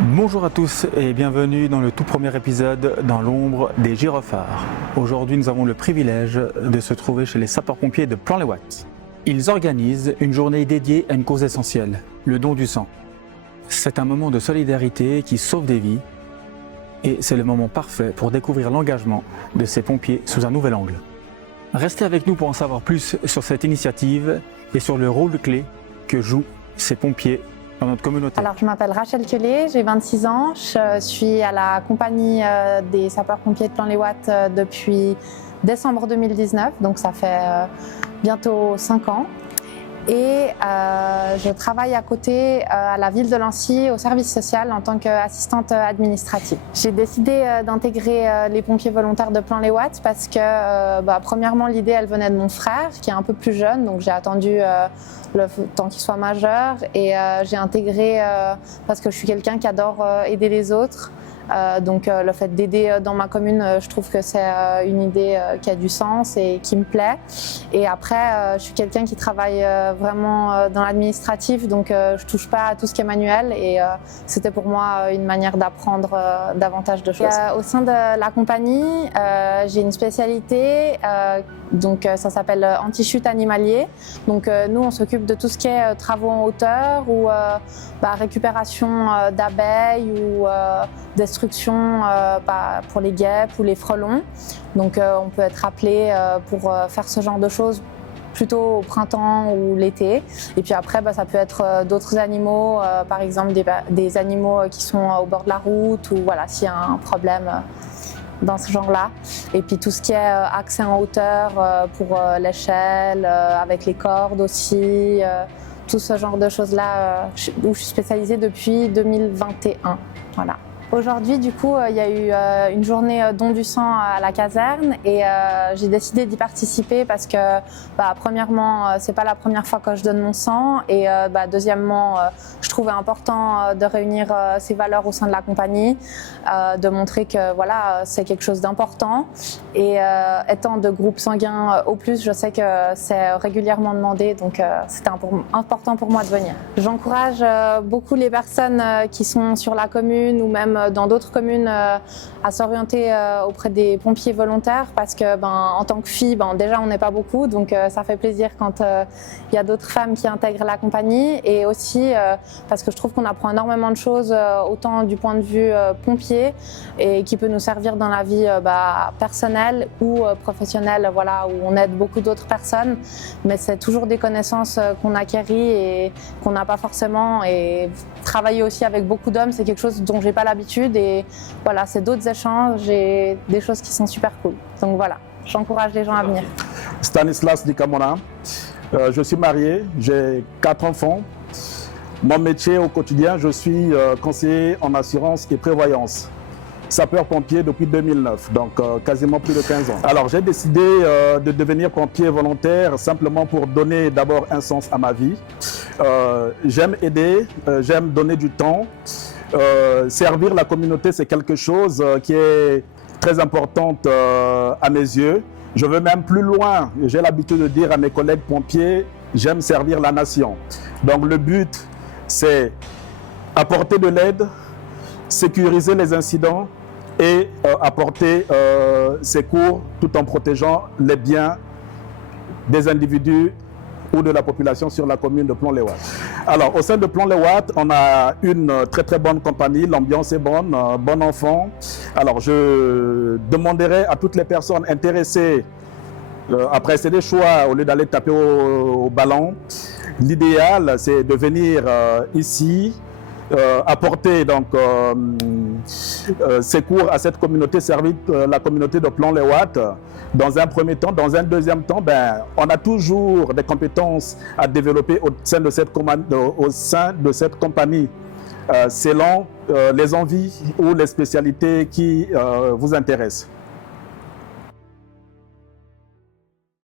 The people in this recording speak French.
Bonjour à tous et bienvenue dans le tout premier épisode dans l'ombre des gyrophares. Aujourd'hui, nous avons le privilège de se trouver chez les sapeurs-pompiers de Plan-les-Ouates. Ils organisent une journée dédiée à une cause essentielle, le don du sang. C'est un moment de solidarité qui sauve des vies et c'est le moment parfait pour découvrir l'engagement de ces pompiers sous un nouvel angle. Restez avec nous pour en savoir plus sur cette initiative et sur le rôle clé que jouent ces pompiers dans notre communauté. Alors, je m'appelle Rachel Quelet, j'ai 26 ans. Je suis à la compagnie des sapeurs-pompiers de Plan-les-Ouates depuis décembre 2019, donc ça fait bientôt 5 ans. Et je travaille à côté à la ville de Lancy au service social en tant qu'assistante administrative. J'ai décidé d'intégrer les pompiers volontaires de Plan-les-Ouates parce que premièrement l'idée elle venait de mon frère qui est un peu plus jeune, donc j'ai attendu le temps qu'il soit majeur et j'ai intégré parce que je suis quelqu'un qui adore aider les autres. Donc le fait d'aider dans ma commune, je trouve que c'est une idée qui a du sens et qui me plaît. Et après, je suis quelqu'un qui travaille vraiment dans l'administratif, donc je touche pas à tout ce qui est manuel et c'était pour moi une manière d'apprendre davantage de choses. Au sein de la compagnie, j'ai une spécialité, donc ça s'appelle anti-chute animalier. Donc nous, on s'occupe de tout ce qui est travaux en hauteur ou récupération d'abeilles ou destruction pour les guêpes ou les frelons. Donc on peut être appelé pour faire ce genre de choses plutôt au printemps ou l'été. Et puis après, ça peut être d'autres animaux, par exemple des animaux qui sont au bord de la route ou voilà, s'il y a un problème dans ce genre-là. Et puis tout ce qui est accès en hauteur pour l'échelle, avec les cordes aussi, tout ce genre de choses-là où je suis spécialisée depuis 2021. Voilà. Aujourd'hui, du coup, il y a eu une journée don du sang à la caserne et j'ai décidé d'y participer parce que, premièrement, c'est pas la première fois que je donne mon sang et deuxièmement, je trouvais important de réunir ces valeurs au sein de la compagnie, de montrer que voilà, c'est quelque chose d'important et étant de groupe sanguin au plus, je sais que c'est régulièrement demandé, donc c'était important pour moi de venir. J'encourage beaucoup les personnes qui sont sur la commune ou même dans d'autres communes à s'orienter auprès des pompiers volontaires parce que en tant que fille, déjà on n'est pas beaucoup, donc ça fait plaisir quand il y a d'autres femmes qui intègrent la compagnie et aussi parce que je trouve qu'on apprend énormément de choses autant du point de vue pompier et qui peut nous servir dans la vie personnelle ou professionnelle, voilà, où on aide beaucoup d'autres personnes, mais c'est toujours des connaissances qu'on acquérit et qu'on n'a pas forcément, et travailler aussi avec beaucoup d'hommes, c'est quelque chose dont j'ai pas l'habitude et voilà, c'est d'autres échanges et des choses qui sont super cool. Donc voilà, j'encourage les gens à venir. Stanislas Dikamona, je suis marié, j'ai 4 enfants. Mon métier au quotidien, je suis conseiller en assurance et prévoyance. Sapeur-pompier depuis 2009, donc quasiment plus de 15 ans. Alors j'ai décidé de devenir pompier volontaire simplement pour donner d'abord un sens à ma vie. J'aime aider, j'aime donner du temps. Servir la communauté, c'est quelque chose qui est très important à mes yeux. Je veux même plus loin. J'ai l'habitude de dire à mes collègues pompiers, j'aime servir la nation. Donc le but, c'est apporter de l'aide, sécuriser les incidents et apporter secours tout en protégeant les biens des individus ou de la population sur la commune de Plan-les-Ouates. Alors, au sein de Plan-les-Ouates, on a une très très bonne compagnie, l'ambiance est bonne, bon enfant. Alors, je demanderai à toutes les personnes intéressées, après c'est des choix, au lieu d'aller taper au ballon, l'idéal c'est de venir ici, apporter donc secours à cette communauté, servir la communauté de Plan-les-Ouates dans un premier temps. Dans un deuxième temps, on a toujours des compétences à développer au sein de cette compagnie selon les envies ou les spécialités qui vous intéressent.